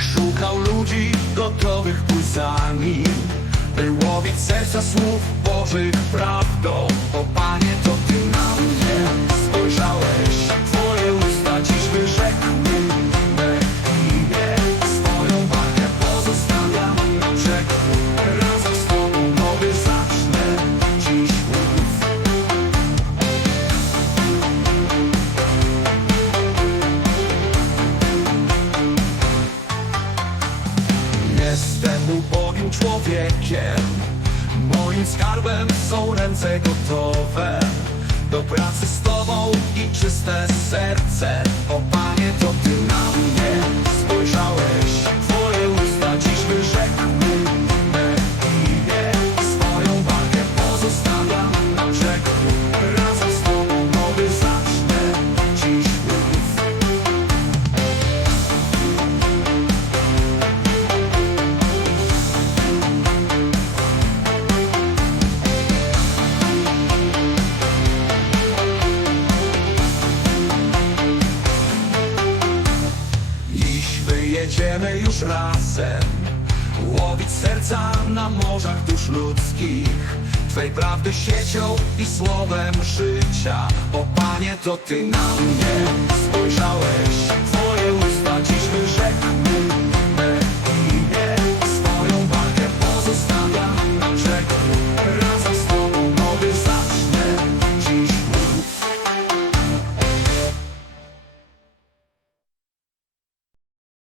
Szukał ludzi gotowych pójść za By łowić serca słów Bożych prawdą Jestem ubogim człowiekiem. Moim skarbem są ręce gotowe Do pracy z Tobą i czyste serce. O Panie, to Ty na mnie Dziś wyjedziemy już razem. Łowić serca na morzach dusz ludzkich. Twej prawdy siecią i słowem życia. O Panie, to Ty na mnie spojrzałeś